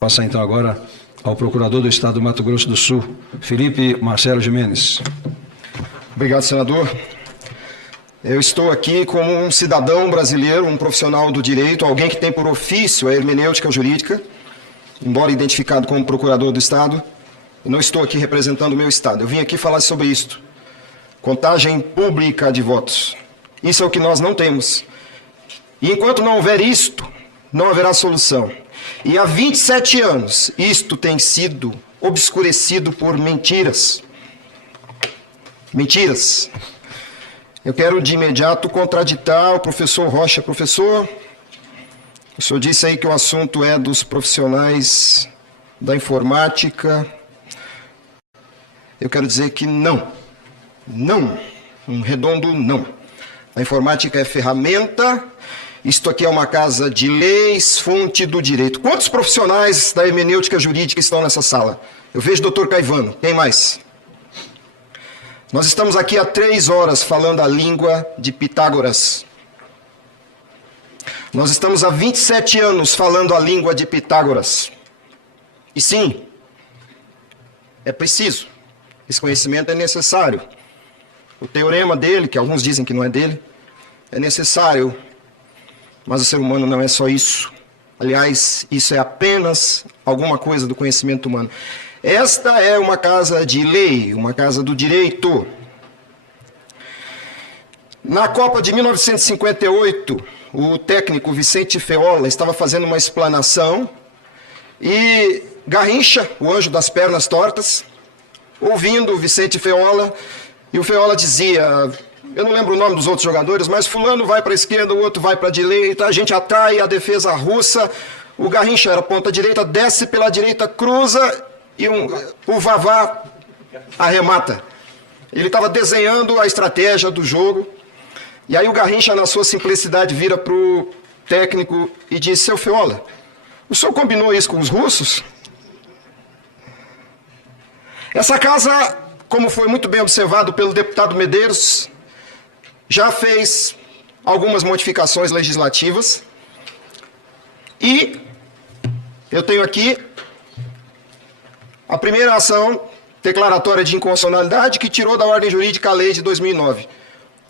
Passa então agora ao Procurador do Estado do Mato Grosso do Sul, Felipe Marcelo Gimenez. Obrigado, senador. Eu estou aqui como um cidadão brasileiro, um profissional do direito, alguém que tem por ofício a hermenêutica jurídica, embora identificado como Procurador do Estado, eu não estou aqui representando o meu Estado. Eu vim aqui falar sobre isto. Contagem pública de votos. Isso é o que nós não temos. E enquanto não houver isto, não haverá solução. E há 27 anos, isto tem sido obscurecido por mentiras. Mentiras. Eu quero de imediato contraditar o professor Rocha. Professor, o senhor disse aí que o assunto é dos profissionais da informática. Eu quero dizer que não. Não. Um redondo não. A informática é ferramenta. Isto aqui é uma casa de leis, fonte do direito. Quantos profissionais da hermenêutica jurídica estão nessa sala? Eu vejo o Dr. Caivano. Quem mais? Nós estamos aqui há 3 horas falando a língua de Pitágoras. Nós estamos há 27 anos falando a língua de Pitágoras. E sim, é preciso. Esse conhecimento é necessário. O teorema dele, que alguns dizem que não é dele, é necessário. Mas o ser humano não é só isso. Aliás, isso é apenas alguma coisa do conhecimento humano. Esta é uma casa de lei, uma casa do direito. Na Copa de 1958, o técnico Vicente Feola estava fazendo uma explanação e Garrincha, o anjo das pernas tortas, ouvindo o Vicente Feola, e o Feola dizia... Eu não lembro o nome dos outros jogadores, mas fulano vai para a esquerda, o outro vai para a direita, a gente atrai a defesa russa, o Garrincha era ponta direita, desce pela direita, cruza e o Vavá arremata. Ele estava desenhando a estratégia do jogo, e aí o Garrincha, na sua simplicidade, vira para o técnico e diz: seu Feola, o senhor combinou isso com os russos? Essa casa, como foi muito bem observado pelo deputado Medeiros, já fez algumas modificações legislativas e eu tenho aqui a primeira ação declaratória de inconstitucionalidade que tirou da ordem jurídica a lei de 2009.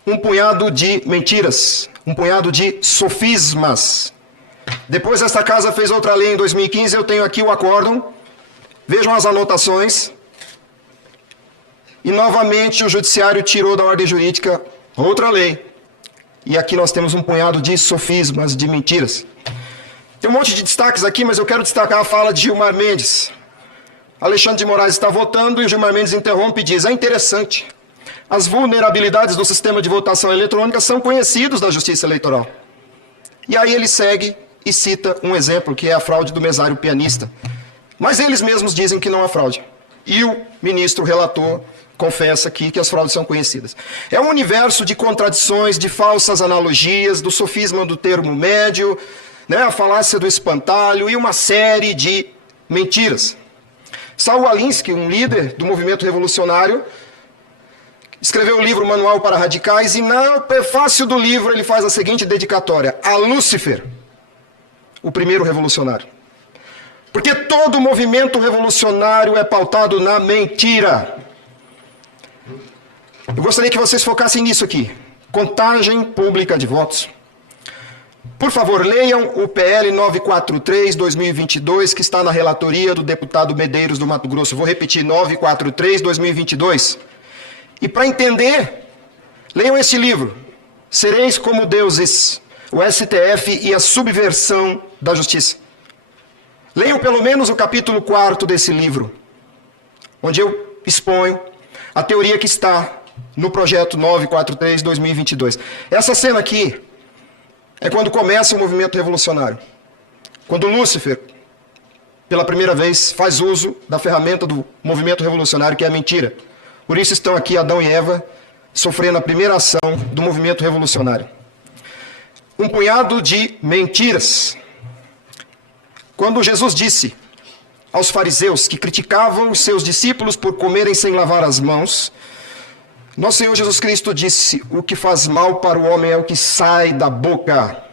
Um punhado de mentiras, um punhado de sofismas. Depois esta casa fez outra lei em 2015, eu tenho aqui o acórdão, vejam as anotações, e novamente o judiciário tirou da ordem jurídica outra lei. E aqui nós temos um punhado de sofismas, de mentiras. Tem um monte de destaques aqui, mas eu quero destacar a fala de Gilmar Mendes. Alexandre de Moraes está votando e o Gilmar Mendes interrompe e diz: é interessante. As vulnerabilidades do sistema de votação eletrônica são conhecidos da Justiça Eleitoral. E aí ele segue e cita um exemplo, que é a fraude do mesário pianista. Mas eles mesmos dizem que não há fraude. E o ministro relator confessa aqui que as fraudes são conhecidas. É um universo de contradições, de falsas analogias, do sofisma do termo médio, né, a falácia do espantalho e uma série de mentiras. Saul Alinsky, um líder do movimento revolucionário, escreveu o livro Manual para Radicais e no prefácio do livro ele faz a seguinte dedicatória: a Lúcifer, o primeiro revolucionário. Porque todo movimento revolucionário é pautado na mentira. Eu gostaria que vocês focassem nisso aqui. Contagem pública de votos. Por favor, leiam o PL 943/2022, que está na relatoria do deputado Medeiros do Mato Grosso. Vou repetir, 943/2022. E para entender, leiam esse livro, Sereis como Deuses, o STF e a subversão da justiça. Leiam pelo menos o capítulo 4º desse livro, onde eu exponho a teoria que está no projeto 943/2022. Essa cena aqui é quando começa o movimento revolucionário. Quando Lúcifer, pela primeira vez, faz uso da ferramenta do movimento revolucionário, que é a mentira. Por isso estão aqui Adão e Eva sofrendo a primeira ação do movimento revolucionário. Um punhado de mentiras. Quando Jesus disse aos fariseus que criticavam os seus discípulos por comerem sem lavar as mãos, nosso Senhor Jesus Cristo disse: o que faz mal para o homem é o que sai da boca.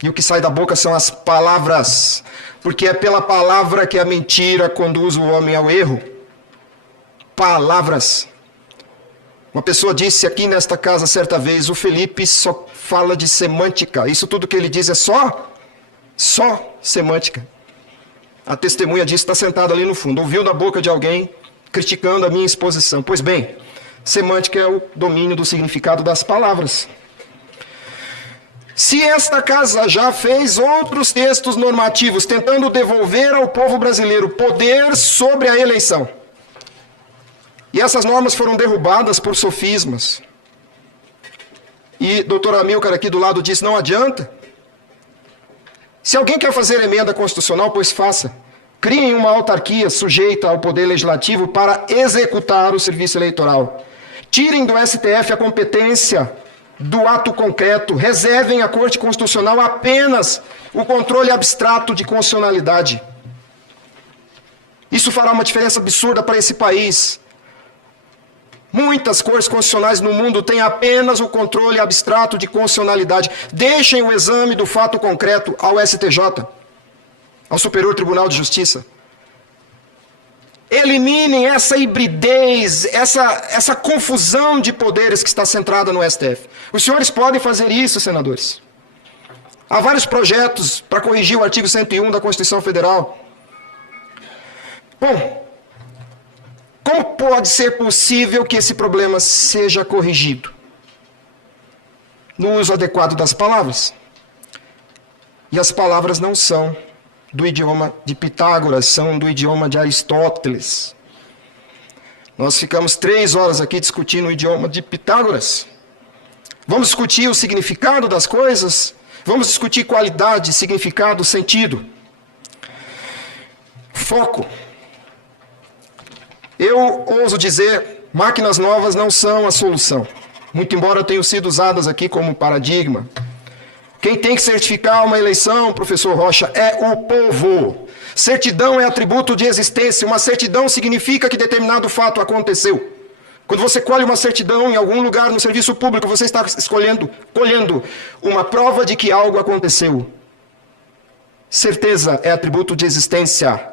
E o que sai da boca são as palavras. porque é pela palavra que a mentira conduz o homem ao erro. Palavras. Uma pessoa disse aqui nesta casa certa vez, o Felipe só fala de semântica. Isso tudo que ele diz é só semântica. A testemunha disso está sentada ali no fundo. Ouviu na boca de alguém criticando a minha exposição. Pois bem, semântica é o domínio do significado das palavras. Se esta casa já fez outros textos normativos tentando devolver ao povo brasileiro poder sobre a eleição, e essas normas foram derrubadas por sofismas, e doutor Amilcar aqui do lado disse, não adianta. Se alguém quer fazer emenda constitucional, pois faça. Criem uma autarquia sujeita ao poder legislativo para executar o serviço eleitoral. Tirem do STF a competência do ato concreto. Reservem à Corte Constitucional apenas o controle abstrato de constitucionalidade. Isso fará uma diferença absurda para esse país. Muitas cortes constitucionais no mundo têm apenas o controle abstrato de constitucionalidade. Deixem o exame do fato concreto ao STJ, ao Superior Tribunal de Justiça. Eliminem essa hibridez, essa confusão de poderes que está centrada no STF. Os senhores podem fazer isso, senadores. Há vários projetos para corrigir o artigo 101 da Constituição Federal. Bom, como pode ser possível que esse problema seja corrigido? No uso adequado das palavras. E as palavras não são do idioma de Pitágoras, são do idioma de Aristóteles. Nós ficamos 3 horas aqui discutindo o idioma de Pitágoras. Vamos discutir o significado das coisas? Vamos discutir qualidade, significado, sentido. Foco. Eu ouso dizer, máquinas novas não são a solução, muito embora tenham sido usadas aqui como paradigma. Quem tem que certificar uma eleição, professor Rocha, é o povo. Certidão é atributo de existência. Uma certidão significa que determinado fato aconteceu. Quando você colhe uma certidão em algum lugar no serviço público, você está colhendo uma prova de que algo aconteceu. Certeza é atributo de existência.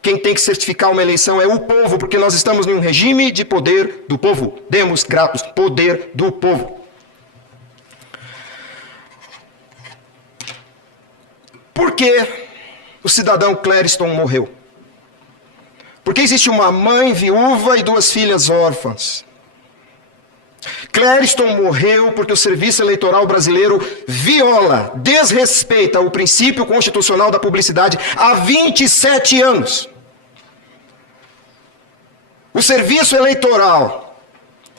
Quem tem que certificar uma eleição é o povo, porque nós estamos em um regime de poder do povo. Demos graças, poder do povo. Por que o cidadão Clériston morreu? Porque existe uma mãe viúva e 2 filhas órfãs. Clériston morreu porque o serviço eleitoral brasileiro viola, desrespeita o princípio constitucional da publicidade há 27 anos. O serviço eleitoral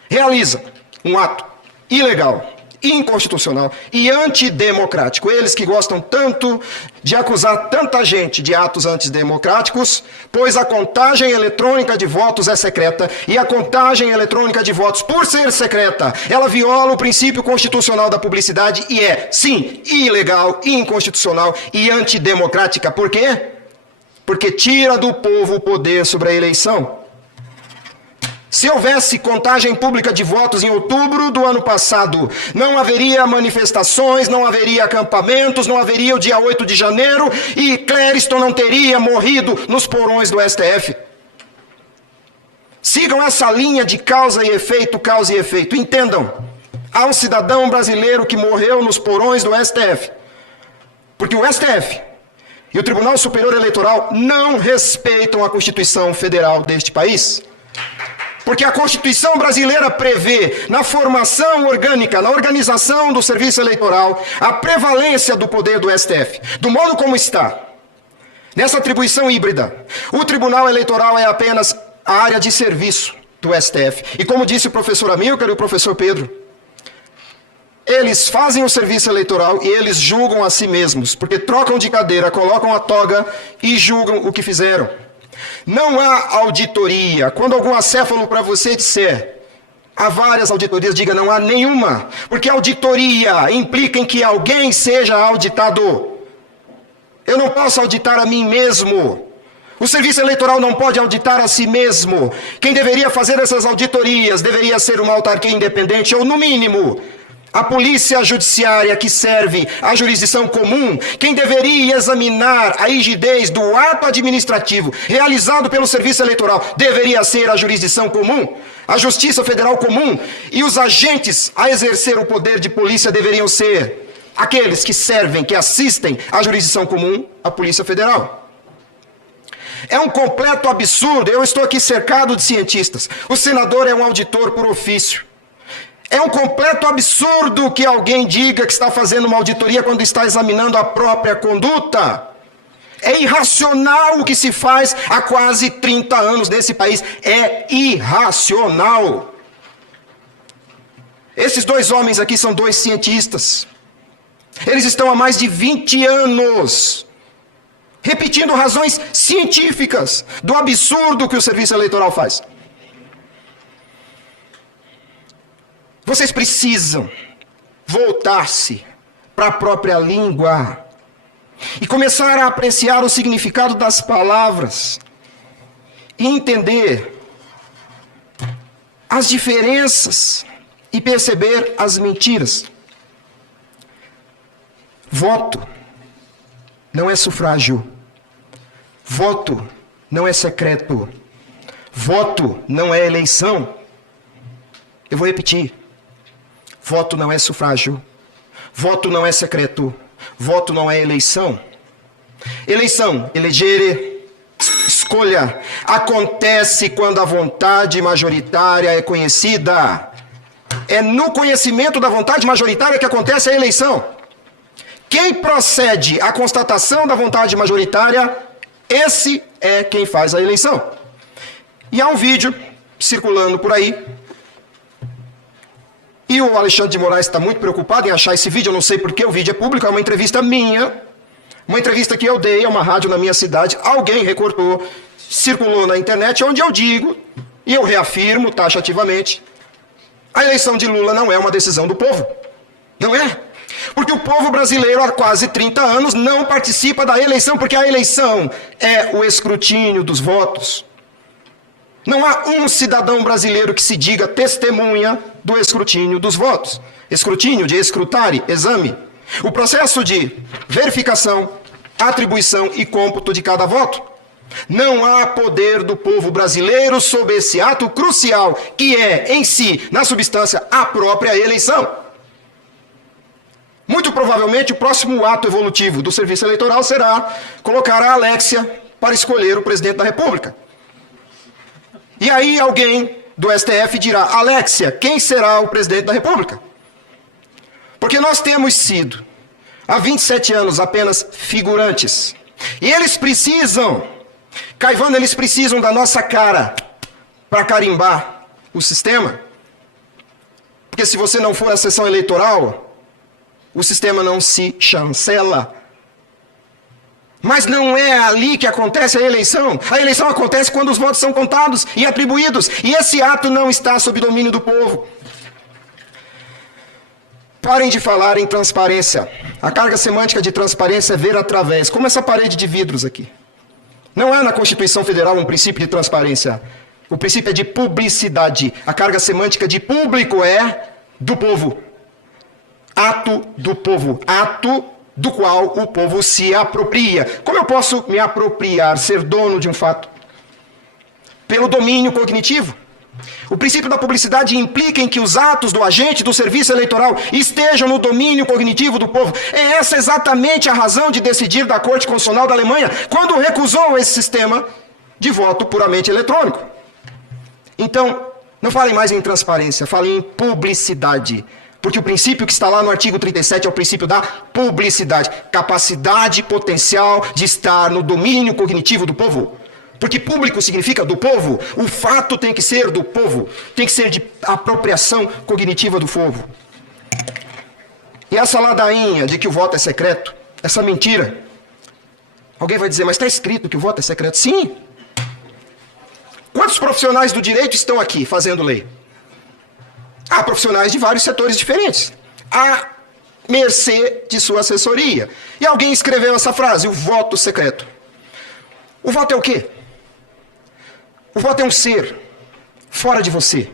realiza um ato ilegal, inconstitucional e antidemocrático. Eles que gostam tanto de acusar tanta gente de atos antidemocráticos, pois a contagem eletrônica de votos é secreta, e a contagem eletrônica de votos, por ser secreta, ela viola o princípio constitucional da publicidade e é, sim, ilegal, inconstitucional e antidemocrática. Por quê? Porque tira do povo o poder sobre a eleição. Se houvesse contagem pública de votos em outubro do ano passado, não haveria manifestações, não haveria acampamentos, não haveria o dia 8 de janeiro e Clériston não teria morrido nos porões do STF. Sigam essa linha de causa e efeito. Entendam, há um cidadão brasileiro que morreu nos porões do STF, porque o STF e o Tribunal Superior Eleitoral não respeitam a Constituição Federal deste país. Porque a Constituição brasileira prevê, na formação orgânica, na organização do serviço eleitoral, a prevalência do poder do STF. Do modo como está, nessa atribuição híbrida, o Tribunal Eleitoral é apenas a área de serviço do STF. E como disse o professor Amilcar e o professor Pedro, eles fazem o serviço eleitoral e eles julgam a si mesmos, porque trocam de cadeira, colocam a toga e julgam o que fizeram. Não há auditoria. Quando algum acéfalo para você disser, há várias auditorias, diga não há nenhuma. Porque auditoria implica em que alguém seja auditado. Eu não posso auditar a mim mesmo. O serviço eleitoral não pode auditar a si mesmo. Quem deveria fazer essas auditorias deveria ser uma autarquia independente, ou no mínimo, a polícia judiciária que serve à jurisdição comum, quem deveria examinar a rigidez do ato administrativo realizado pelo Serviço Eleitoral, deveria ser a jurisdição comum, a Justiça Federal Comum, e os agentes a exercer o poder de polícia deveriam ser aqueles que servem, que assistem à jurisdição comum, a Polícia Federal. É um completo absurdo, eu estou aqui cercado de cientistas, o senador é um auditor por ofício. É um completo absurdo que alguém diga que está fazendo uma auditoria quando está examinando a própria conduta. É irracional o que se faz há quase 30 anos nesse país. É irracional. Esses dois homens aqui são dois cientistas. Eles estão há mais de 20 anos repetindo razões científicas do absurdo que o Serviço Eleitoral faz. Vocês precisam voltar-se para a própria língua e começar a apreciar o significado das palavras e entender as diferenças e perceber as mentiras. Voto não é sufrágio. Voto não é secreto. Voto não é eleição. Eu vou repetir. Voto não é sufrágio. Voto não é secreto. Voto não é eleição. Eleição, elegere, escolha, acontece quando a vontade majoritária é conhecida. É no conhecimento da vontade majoritária que acontece a eleição. Quem procede à constatação da vontade majoritária, esse é quem faz a eleição. E há um vídeo circulando por aí, e o Alexandre de Moraes está muito preocupado em achar esse vídeo, eu não sei porquê, o vídeo é público, é uma entrevista minha, uma entrevista que eu dei a uma rádio na minha cidade, alguém recortou, circulou na internet, onde eu digo, e eu reafirmo taxativamente, a eleição de Lula não é uma decisão do povo. Não é. Porque o povo brasileiro há quase 30 anos não participa da eleição, porque a eleição é o escrutínio dos votos. Não há um cidadão brasileiro que se diga testemunha do escrutínio dos votos. Escrutínio de escrutare, exame. O processo de verificação, atribuição e cômputo de cada voto. Não há poder do povo brasileiro sobre esse ato crucial, que é, em si, na substância, a própria eleição. Muito provavelmente, o próximo ato evolutivo do Serviço Eleitoral será colocar a Alexia para escolher o presidente da República. E aí alguém do STF dirá, Alexia, quem será o presidente da República? Porque nós temos sido, há 27 anos, apenas figurantes. E eles precisam, Caivano, eles precisam da nossa cara para carimbar o sistema. Porque se você não for à sessão eleitoral, o sistema não se chancela. Mas não é ali que acontece a eleição. A eleição acontece quando os votos são contados e atribuídos. E esse ato não está sob domínio do povo. Parem de falar em transparência. A carga semântica de transparência é ver através. Como essa parede de vidros aqui. Não há na Constituição Federal um princípio de transparência. O princípio é de publicidade. A carga semântica de público é do povo. Ato do povo. Ato do qual o povo se apropria. Como eu posso me apropriar, ser dono de um fato? Pelo domínio cognitivo. O princípio da publicidade implica em que os atos do agente do serviço eleitoral estejam no domínio cognitivo do povo. É essa exatamente a razão de decidir da Corte Constitucional da Alemanha, quando recusou esse sistema de voto puramente eletrônico. Então, não falem mais em transparência, falem em publicidade. Porque o princípio que está lá no artigo 37 é o princípio da publicidade. Capacidade potencial de estar no domínio cognitivo do povo. Porque público significa do povo. O fato tem que ser do povo. Tem que ser de apropriação cognitiva do povo. E essa ladainha de que o voto é secreto, essa mentira. Alguém vai dizer, mas está escrito que o voto é secreto. Sim. Quantos profissionais do direito estão aqui fazendo lei? Há profissionais de vários setores diferentes, à mercê de sua assessoria. E alguém escreveu essa frase, o voto secreto. O voto é o quê? O voto é um ser, fora de você,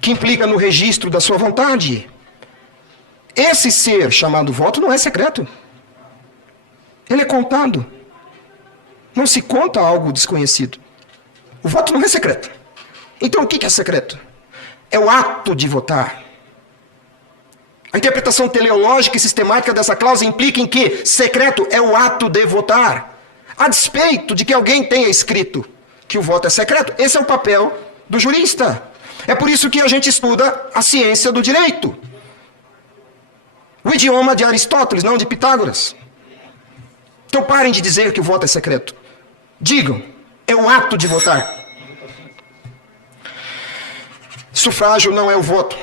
que implica no registro da sua vontade. esse ser chamado voto não é secreto. Ele é contado. Não se conta algo desconhecido. O voto não é secreto. Então o que é secreto? É o ato de votar. A interpretação teleológica e sistemática dessa cláusula implica em que secreto é o ato de votar. A despeito de que alguém tenha escrito que o voto é secreto, esse é o papel do jurista. É por isso que a gente estuda a ciência do direito. O idioma de Aristóteles, não de Pitágoras. Então parem de dizer que o voto é secreto. Digam, é o ato de votar. Sufrágio não é o voto.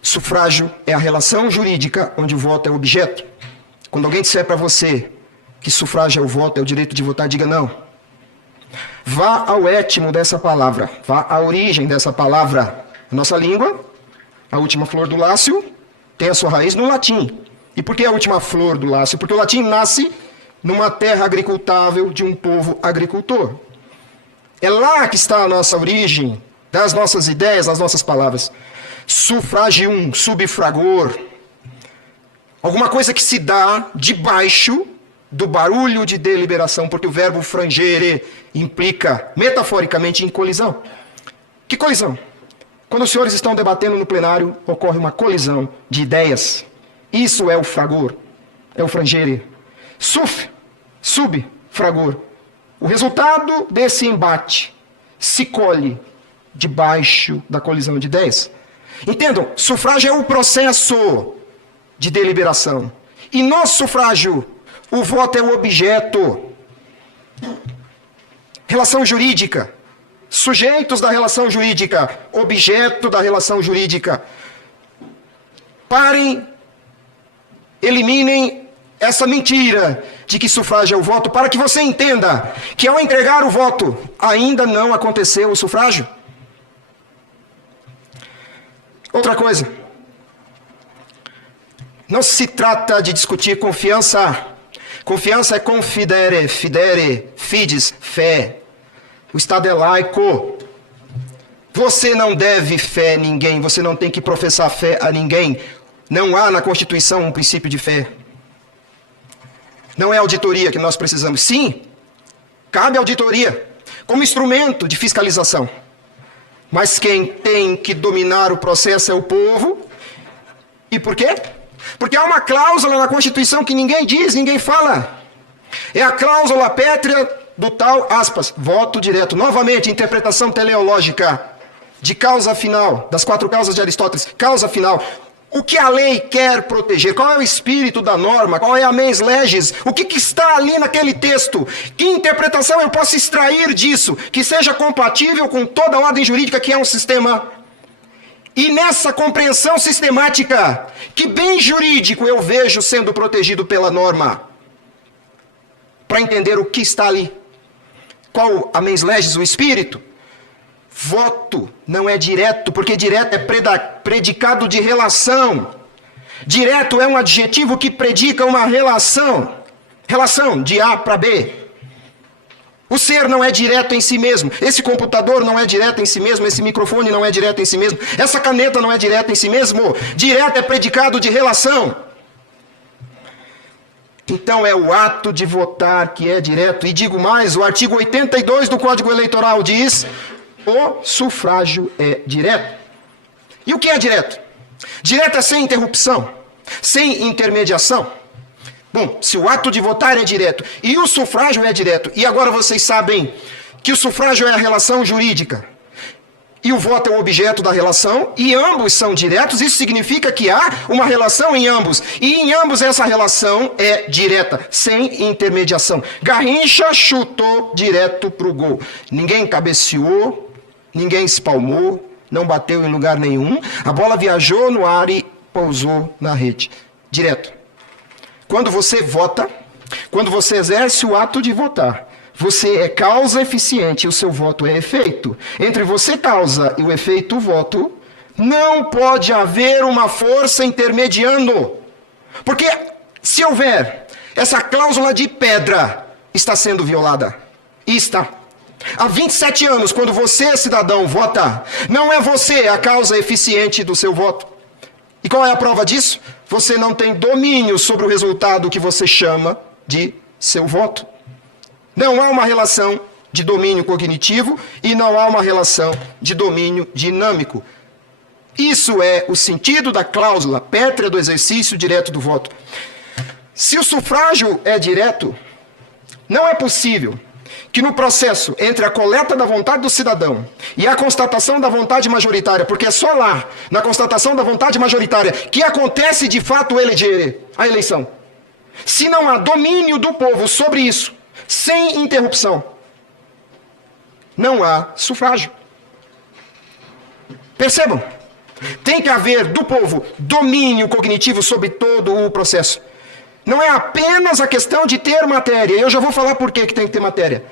Sufrágio é a relação jurídica onde o voto é objeto. Quando alguém disser para você que sufrágio é o voto, é o direito de votar, diga não. Vá ao étimo dessa palavra, vá à origem dessa palavra. A nossa língua, a última flor do lácio, tem a sua raiz no latim. E por que a última flor do lácio? Porque o latim nasce numa terra agricultável de um povo agricultor. É lá que está a nossa origem, das nossas ideias, das nossas palavras. Sufragium, subfragor. Alguma coisa que se dá debaixo do barulho de deliberação, porque o verbo frangere implica, metaforicamente, em colisão. Que colisão? Quando os senhores estão debatendo no plenário, ocorre uma colisão de ideias. Isso é o fragor, é o frangere. Subfragor. O resultado desse embate se colhe debaixo da colisão de ideias. Entendam, sufrágio é o processo de deliberação. E no sufrágio, o voto é o objeto. Relação jurídica. Sujeitos da relação jurídica. Objeto da relação jurídica. Parem, eliminem essa mentira de que sufrágio é o voto, para que você entenda que ao entregar o voto, ainda não aconteceu o sufrágio. Outra coisa. Não se trata de discutir confiança. Confiança é confidere, fidere, fides, fé. O Estado é laico. Você não deve fé a ninguém, você não tem que professar fé a ninguém. Não há na Constituição um princípio de fé. Não é auditoria que nós precisamos. Sim, cabe auditoria como instrumento de fiscalização. Mas quem tem que dominar o processo é o povo. E por quê? Porque há uma cláusula na Constituição que ninguém diz, ninguém fala. É a cláusula pétrea do tal, aspas, voto direto. Novamente, interpretação teleológica de causa final, das 4 causas de Aristóteles. Causa final. O que a lei quer proteger? Qual é o espírito da norma? Qual é a mens legis? O que está ali naquele texto? Que interpretação eu posso extrair disso? Que seja compatível com toda a ordem jurídica que é um sistema. E nessa compreensão sistemática, que bem jurídico eu vejo sendo protegido pela norma? Para entender o que está ali. Qual a mens legis, o espírito? Voto não é direto, porque direto é predicado de relação. Direto é um adjetivo que predica uma relação. Relação de A para B. O ser não é direto em si mesmo. Esse computador não é direto em si mesmo. Esse microfone não é direto em si mesmo. Essa caneta não é direta em si mesmo. Direto é predicado de relação. Então é o ato de votar que é direto. E digo mais, o artigo 82 do Código Eleitoral diz: o sufrágio é direto. E o que é direto? Direto é sem interrupção, sem intermediação. Bom, se o ato de votar é direto e o sufrágio é direto, e agora vocês sabem que o sufrágio é a relação jurídica e o voto é o objeto da relação, e ambos são diretos, isso significa que há uma relação em ambos, e em ambos essa relação é direta, sem intermediação. Garrincha chutou direto para o gol. Ninguém cabeceou, ninguém espalmou, não bateu em lugar nenhum, a bola viajou no ar e pousou na rede. Direto. Quando você vota, quando você exerce o ato de votar, você é causa eficiente e o seu voto é efeito. Entre você, causa, e o efeito, o voto, não pode haver uma força intermediando. Porque se houver, essa cláusula de pedra está sendo violada. E está. Há 27 anos, quando você, cidadão, vota, não é você a causa eficiente do seu voto. E qual é a prova disso? Você não tem domínio sobre o resultado que você chama de seu voto. Não há uma relação de domínio cognitivo e não há uma relação de domínio dinâmico. Isso é o sentido da cláusula pétrea do exercício direto do voto. Se o sufrágio é direto, não é possível que no processo entre a coleta da vontade do cidadão e a constatação da vontade majoritária, porque é só lá, na constatação da vontade majoritária, que acontece de fato eleger a eleição. Se não há domínio do povo sobre isso, sem interrupção, não há sufrágio. Percebam, tem que haver do povo domínio cognitivo sobre todo o processo. Não é apenas a questão de ter matéria. Eu já vou falar por que tem que ter matéria.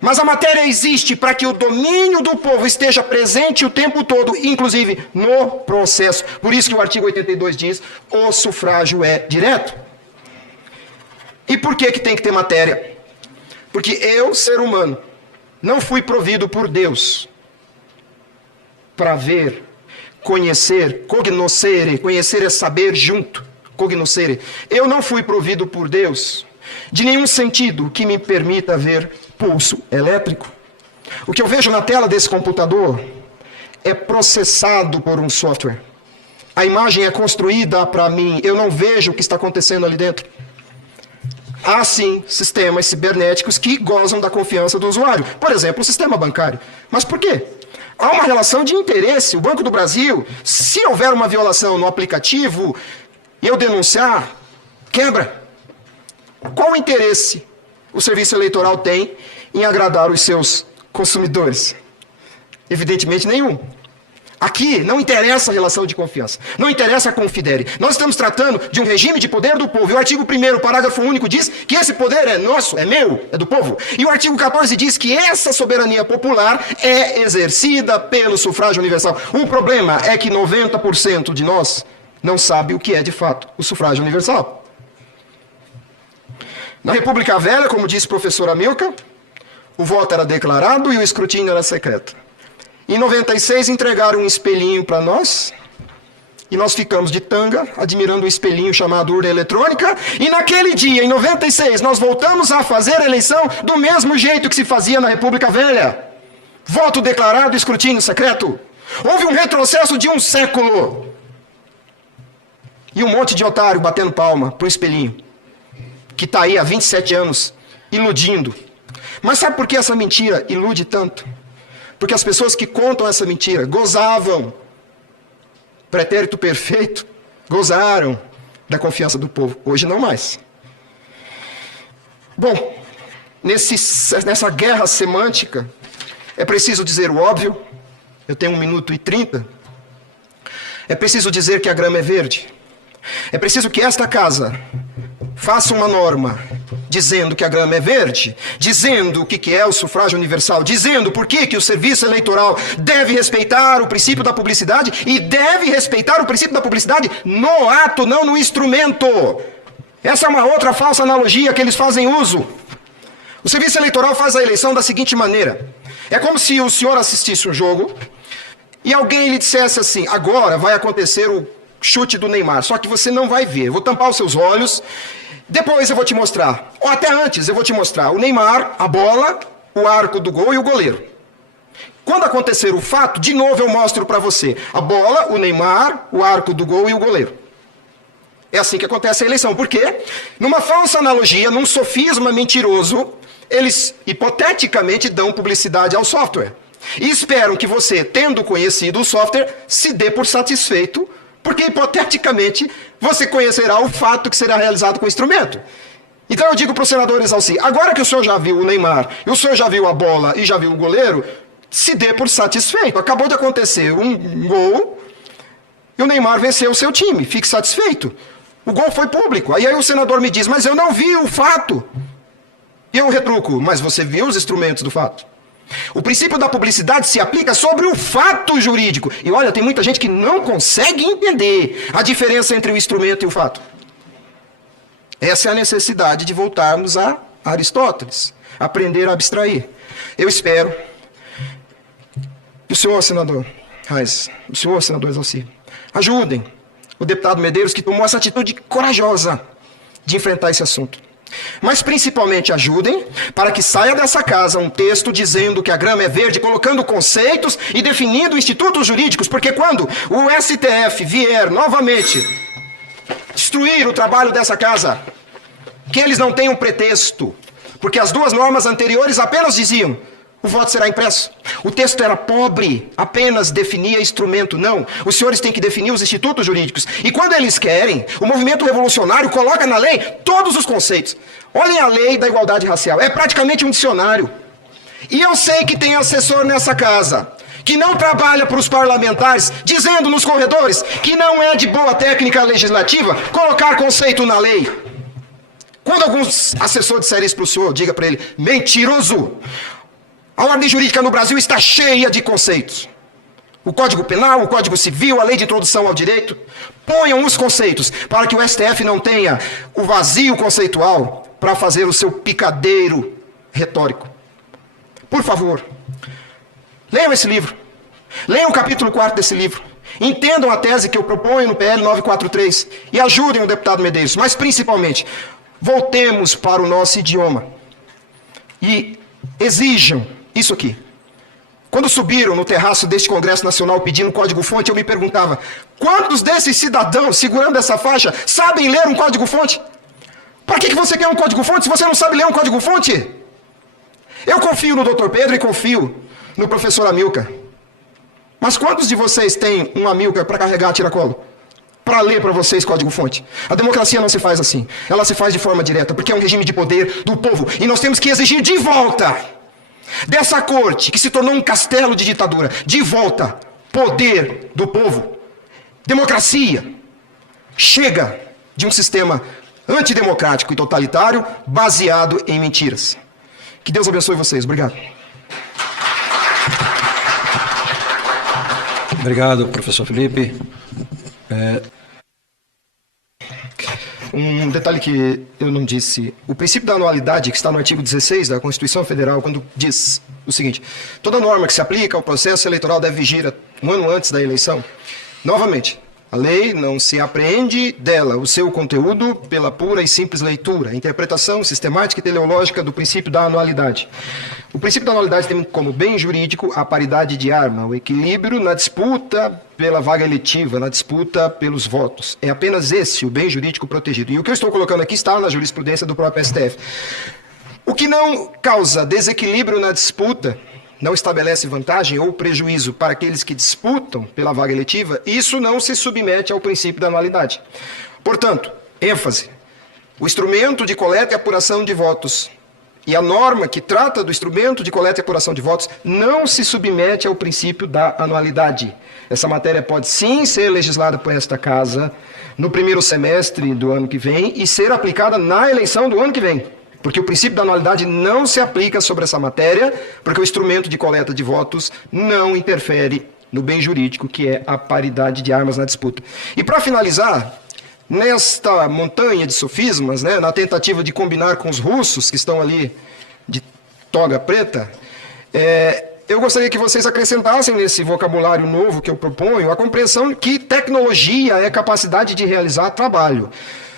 Mas a matéria existe para que o domínio do povo esteja presente o tempo todo, inclusive no processo. Por isso que o artigo 82 diz: o sufrágio é direto. E por que tem que ter matéria? Porque eu, ser humano, não fui provido por Deus para ver, conhecer, cognoscere. Conhecer é saber junto. Cognoscere. Eu não fui provido por Deus de nenhum sentido que me permita ver pulso elétrico. O que eu vejo na tela desse computador é processado por um software. A imagem é construída para mim. Eu não vejo o que está acontecendo ali dentro. Há sim sistemas cibernéticos que gozam da confiança do usuário. Por exemplo, o sistema bancário. Mas por quê? Há uma relação de interesse. O Banco do Brasil, se houver uma violação no aplicativo e eu denunciar, quebra. Qual o interesse o serviço eleitoral tem em agradar os seus consumidores? Evidentemente nenhum. Aqui não interessa a relação de confiança, não interessa a confidere. Nós estamos tratando de um regime de poder do povo. E o artigo 1º, parágrafo único, diz que esse poder é nosso, é meu, é do povo. E o artigo 14 diz que essa soberania popular é exercida pelo sufrágio universal. O problema é que 90% de nós não sabe o que é de fato o sufrágio universal. Na República Velha, como disse o professor Amilcar, o voto era declarado e o escrutínio era secreto. Em 96 entregaram um espelhinho para nós e nós ficamos de tanga admirando um espelhinho chamado urna eletrônica. E naquele dia, em 96, nós voltamos a fazer a eleição do mesmo jeito que se fazia na República Velha. Voto declarado e escrutínio secreto. Houve um retrocesso de um século. E um monte de otário batendo palma para o espelhinho, que está aí há 27 anos, iludindo. Mas sabe por que essa mentira ilude tanto? Porque as pessoas que contam essa mentira gozavam, pretérito perfeito, gozaram da confiança do povo. Hoje não mais. Bom, nessa guerra semântica, é preciso dizer o óbvio. Eu tenho 1 minuto e 30. É preciso dizer que a grama é verde. É preciso que esta casa faça uma norma dizendo que a grama é verde, dizendo o que é o sufrágio universal, dizendo por que o serviço eleitoral deve respeitar o princípio da publicidade e deve respeitar o princípio da publicidade no ato, não no instrumento. Essa é uma outra falsa analogia que eles fazem uso. O serviço eleitoral faz a eleição da seguinte maneira. É como se o senhor assistisse um jogo e alguém lhe dissesse assim: agora vai acontecer o chute do Neymar, só que você não vai ver. Eu vou tampar os seus olhos, depois eu vou te mostrar, ou até antes eu vou te mostrar o Neymar, a bola, o arco do gol e o goleiro. Quando acontecer o fato, de novo eu mostro para você a bola, o Neymar, o arco do gol e o goleiro. É assim que acontece a eleição. Por quê? Numa falsa analogia, num sofisma mentiroso, eles hipoteticamente dão publicidade ao software. E esperam que você, tendo conhecido o software, se dê por satisfeito, porque hipoteticamente você conhecerá o fato que será realizado com o instrumento. Então eu digo para o senador Exalci: agora que o senhor já viu o Neymar, e o senhor já viu a bola e já viu o goleiro, se dê por satisfeito. Acabou de acontecer um gol e o Neymar venceu o seu time, fique satisfeito. O gol foi público. Aí o senador me diz: mas eu não vi o fato. E eu retruco: mas você viu os instrumentos do fato? O princípio da publicidade se aplica sobre o fato jurídico. E olha, tem muita gente que não consegue entender a diferença entre o instrumento e o fato. Essa é a necessidade de voltarmos a Aristóteles, aprender a abstrair. Eu espero que o senhor, senador Reis, o senhor, senador Exalci, ajudem o deputado Medeiros, que tomou essa atitude corajosa de enfrentar esse assunto. Mas principalmente ajudem para que saia dessa casa um texto dizendo que a grama é verde, colocando conceitos e definindo institutos jurídicos, porque quando o STF vier novamente destruir o trabalho dessa casa, que eles não tenham pretexto, porque as duas normas anteriores apenas diziam: o voto será impresso. O texto era pobre, apenas definia instrumento. Não, os senhores têm que definir os institutos jurídicos. E quando eles querem, o movimento revolucionário coloca na lei todos os conceitos. Olhem a lei da igualdade racial, é praticamente um dicionário. E eu sei que tem assessor nessa casa que não trabalha para os parlamentares, dizendo nos corredores que não é de boa técnica legislativa colocar conceito na lei. Quando alguns assessores disserem isso para o senhor, diga para ele: mentiroso! A ordem jurídica no Brasil está cheia de conceitos. O Código Penal, o Código Civil, a Lei de Introdução ao Direito. Ponham os conceitos para que o STF não tenha o vazio conceitual para fazer o seu picadeiro retórico. Por favor, leiam esse livro. Leiam o capítulo 4 desse livro. Entendam a tese que eu proponho no PL 943 e ajudem o deputado Medeiros. Mas, principalmente, voltemos para o nosso idioma e exijam isso aqui. Quando subiram no terraço deste Congresso Nacional pedindo código-fonte, eu me perguntava: quantos desses cidadãos segurando essa faixa sabem ler um código-fonte? Para que você quer um código-fonte se você não sabe ler um código-fonte? Eu confio no Dr. Pedro e confio no professor Amilcar. Mas quantos de vocês têm um Amilcar para carregar a tiracolo? Para ler para vocês código-fonte? A democracia não se faz assim. Ela se faz de forma direta, porque é um regime de poder do povo. E nós temos que exigir de volta dessa corte, que se tornou um castelo de ditadura, de volta, poder do povo. Democracia. Chega de um sistema antidemocrático e totalitário baseado em mentiras. Que Deus abençoe vocês. Obrigado. Obrigado, professor Felipe. Um detalhe que eu não disse: o princípio da anualidade, que está no artigo 16 da Constituição Federal, quando diz o seguinte: toda norma que se aplica ao processo eleitoral deve vigir um ano antes da eleição. Novamente, a lei não se apreende dela o seu conteúdo pela pura e simples leitura, a interpretação sistemática e teleológica do princípio da anualidade. O princípio da anualidade tem como bem jurídico a paridade de arma, o equilíbrio na disputa pela vaga eletiva, na disputa pelos votos. É apenas esse o bem jurídico protegido. E o que eu estou colocando aqui está na jurisprudência do próprio STF. O que não causa desequilíbrio na disputa, não estabelece vantagem ou prejuízo para aqueles que disputam pela vaga eletiva, isso não se submete ao princípio da anualidade. Portanto, ênfase: o instrumento de coleta e apuração de votos e a norma que trata do instrumento de coleta e apuração de votos não se submete ao princípio da anualidade. Essa matéria pode sim ser legislada por esta casa no primeiro semestre do ano que vem e ser aplicada na eleição do ano que vem. Porque o princípio da anualidade não se aplica sobre essa matéria, porque o instrumento de coleta de votos não interfere no bem jurídico, que é a paridade de armas na disputa. E para finalizar, nesta montanha de sofismas, né, na tentativa de combinar com os russos que estão ali de toga preta, eu gostaria que vocês acrescentassem nesse vocabulário novo que eu proponho a compreensão que tecnologia é capacidade de realizar trabalho.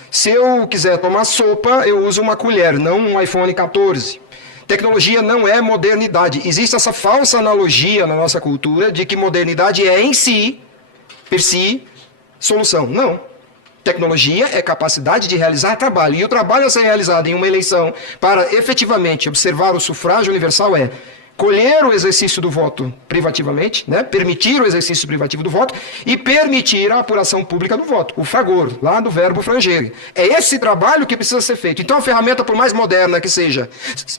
Se eu quiser tomar sopa, eu uso uma colher, não um iPhone 14. Tecnologia não é modernidade. Existe essa falsa analogia na nossa cultura de que modernidade é em si, per si, solução. Não. Tecnologia é capacidade de realizar trabalho. E o trabalho a ser realizado em uma eleição para efetivamente observar o sufrágio universal é colher o exercício do voto privativamente, né? Permitir o exercício privativo do voto e permitir a apuração pública do voto, o fragor, lá do verbo frangere. É esse trabalho que precisa ser feito. Então a ferramenta, por mais moderna que seja,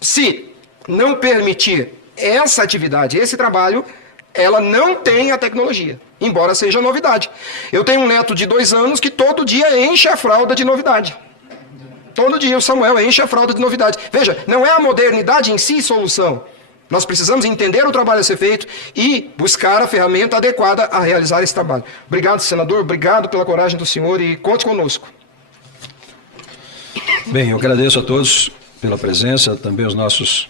se não permitir essa atividade, esse trabalho, ela não tem a tecnologia, embora seja novidade. Eu tenho um neto de 2 anos que todo dia enche a fralda de novidade. Todo dia o Samuel enche a fralda de novidade. Veja, não é a modernidade em si solução. Nós precisamos entender o trabalho a ser feito e buscar a ferramenta adequada a realizar esse trabalho. Obrigado, senador. Obrigado pela coragem do senhor e conte conosco. Bem, eu agradeço a todos pela presença, também os nossos